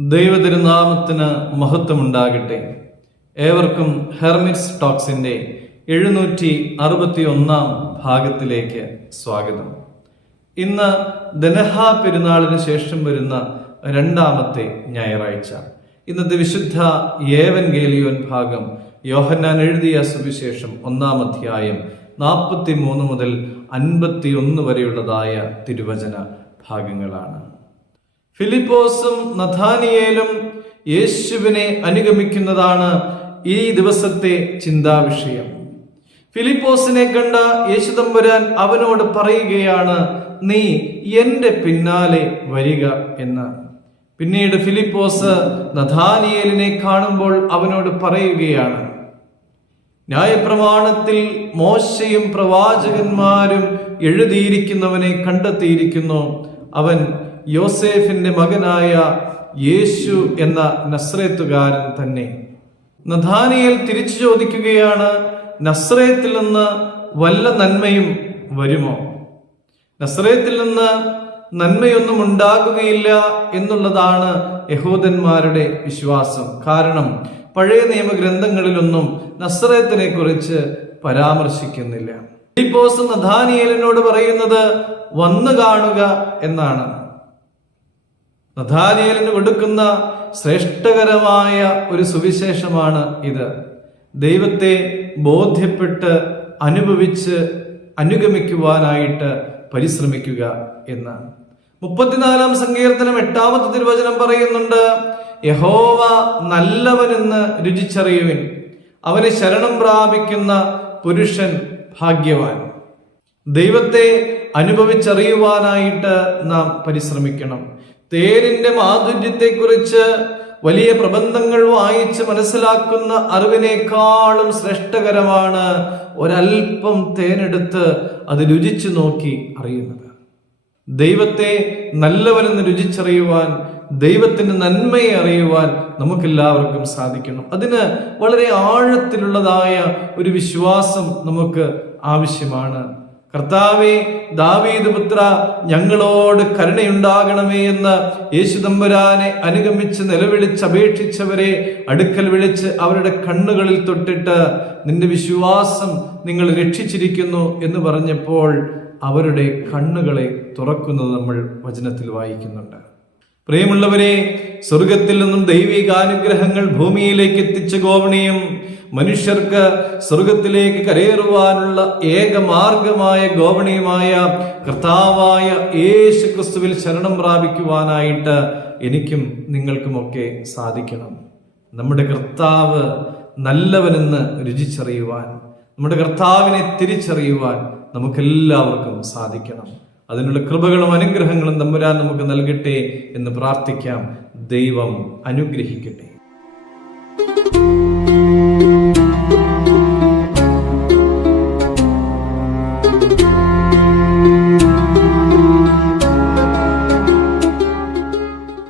ദൈവതിരുനാമത്തിന് മഹത്വമുണ്ടാകട്ടെ. ഏവർക്കും ഹെർമിറ്റ്സ് ടോക്സിന്റെ എഴുന്നൂറ്റി അറുപത്തി ഒന്നാം ഭാഗത്തിലേക്ക് സ്വാഗതം. ഇന്ന് ദനഹ പെരുന്നാളിന് ശേഷം വരുന്ന രണ്ടാമത്തെ ഞായറാഴ്ച. ഇന്നത്തെ വിശുദ്ധ ഏവൻ ഗേലിയോൻ ഭാഗം യോഹന്നാൻ എഴുതിയ സുവിശേഷം ഒന്നാം അധ്യായം നാൽപ്പത്തി മൂന്ന് മുതൽ അൻപത്തി ഒന്ന് വരെയുള്ളതായ തിരുവചന ഭാഗങ്ങളാണ്. ഫിലിപ്പോസും നഥാനിയേലും യേശുവിനെ അനുഗമിക്കുന്നതാണ് ഈ ദിവസത്തെ ചിന്താവിഷയം. ഫിലിപ്പോസിനെ കണ്ട യേശുദമ്പുരാൻ അവനോട് പറയുകയാണ് നീ എന്റെ പിന്നാലെ വരിക എന്ന്. പിന്നീട് ഫിലിപ്പോസ് നഥാനിയേലിനെ കാണുമ്പോൾ അവനോട് പറയുകയാണ് ന്യായപ്രമാണത്തിൽ മോശയും പ്രവാചകന്മാരും എഴുതിയിരിക്കുന്നവനെ കണ്ടെത്തിയിരിക്കുന്നു. അവൻ യോസേഫിന്റെ മകനായ യേശു എന്ന നസ്രേത്തുകാരൻ തന്നെ. നഥാനിയൽ തിരിച്ചു ചോദിക്കുകയാണ് നസ്രയത്തിൽ നിന്ന് വല്ല നന്മയും വരുമോ? നസ്രയത്തിൽ നിന്ന് നന്മയൊന്നും ഉണ്ടാകുകയില്ല എന്നുള്ളതാണ് യഹൂദന്മാരുടെ വിശ്വാസം. കാരണം പഴയ നിയമഗ്രന്ഥങ്ങളിലൊന്നും നസ്രയത്തിനെ കുറിച്ച് പരാമർശിക്കുന്നില്ല. ഫിലിപ്പോസ് നഥാനിയലിനോട് പറയുന്നത് വന്നു കാണുക എന്നാണ്. നഥാനിയലിന് കൊടുക്കുന്ന ശ്രേഷ്ഠകരമായ ഒരു സുവിശേഷമാണ് ഇത്. ദൈവത്തെ ബോധ്യപ്പെട്ട് അനുഭവിച്ച് അനുഗമിക്കുവാനായിട്ട് പരിശ്രമിക്കുക എന്ന്. മുപ്പത്തിനാലാം സങ്കീർത്തനം എട്ടാമത്തെ തിരുവചനം പറയുന്നുണ്ട് യഹോവ നല്ലവനെന്ന് രുചിച്ചറിയുവിൻ. അവന് ശരണം പ്രാപിക്കുന്ന പുരുഷൻ ഭാഗ്യവാൻ. ദൈവത്തെ അനുഭവിച്ചറിയുവാനായിട്ട് നാം പരിശ്രമിക്കണം. തേരിന്റെ മാധുര്യത്തെക്കുറിച്ച് വലിയ പ്രബന്ധങ്ങൾ വായിച്ച് മനസ്സിലാക്കുന്ന അറിവിനേക്കാളും ശ്രേഷ്ഠകരമാണ് ഒരൽപ്പം തേനെടുത്ത് അത് രുചിച്ചു നോക്കി അറിയുന്നത്. ദൈവത്തെ നല്ലവനെന്ന് രുചിച്ചറിയുവാൻ ദൈവത്തിന്റെ നന്മയെ അറിയുവാൻ നമുക്കെല്ലാവർക്കും സാധിക്കണം. അതിന് വളരെ ആഴത്തിലുള്ളതായ ഒരു വിശ്വാസം നമുക്ക് ആവശ്യമാണ്. കർത്താവെ ദാവീദ് പുത്ര ഞങ്ങളോട് കരുണയുണ്ടാകണമേ എന്ന് യേശുദമ്പുരാനെ അനുഗമിച്ച് നിലവിളിച്ച് അപേക്ഷിച്ചവരെ അടുക്കൽ വിളിച്ച് അവരുടെ കണ്ണുകളിൽ തൊട്ടിട്ട് നിന്റെ വിശ്വാസം നിങ്ങൾ രക്ഷിച്ചിരിക്കുന്നു എന്ന് പറഞ്ഞപ്പോൾ അവരുടെ കണ്ണുകളെ തുറക്കുന്നത് നമ്മൾ വചനത്തിൽ വായിക്കുന്നുണ്ട്. പ്രിയമുള്ളവരെ സ്വർഗത്തിൽ നിന്നും ദൈവികാനുഗ്രഹങ്ങൾ ഭൂമിയിലേക്ക് എത്തിച്ച ഗോവണിയും മനുഷ്യർക്ക് സ്വർഗത്തിലേക്ക് കരയേറുവാനുള്ള ഏക മാർഗമായ ഗോവണിയുമായ കർത്താവായ യേശു ക്രിസ്തുവിൽ ശരണം പ്രാപിക്കുവാനായിട്ട് എനിക്കും നിങ്ങൾക്കുമൊക്കെ സാധിക്കണം. നമ്മുടെ കർത്താവ് നല്ലവനെന്ന് രുചിച്ചറിയുവാൻ നമ്മുടെ കർത്താവിനെ തിരിച്ചറിയുവാൻ നമുക്കെല്ലാവർക്കും സാധിക്കണം. അതിനുള്ള കൃപകളും അനുഗ്രഹങ്ങളും തമ്പുരാൻ നമുക്ക് നൽകട്ടെ എന്ന് പ്രാർത്ഥിക്കാം. ദൈവം അനുഗ്രഹിക്കട്ടെ.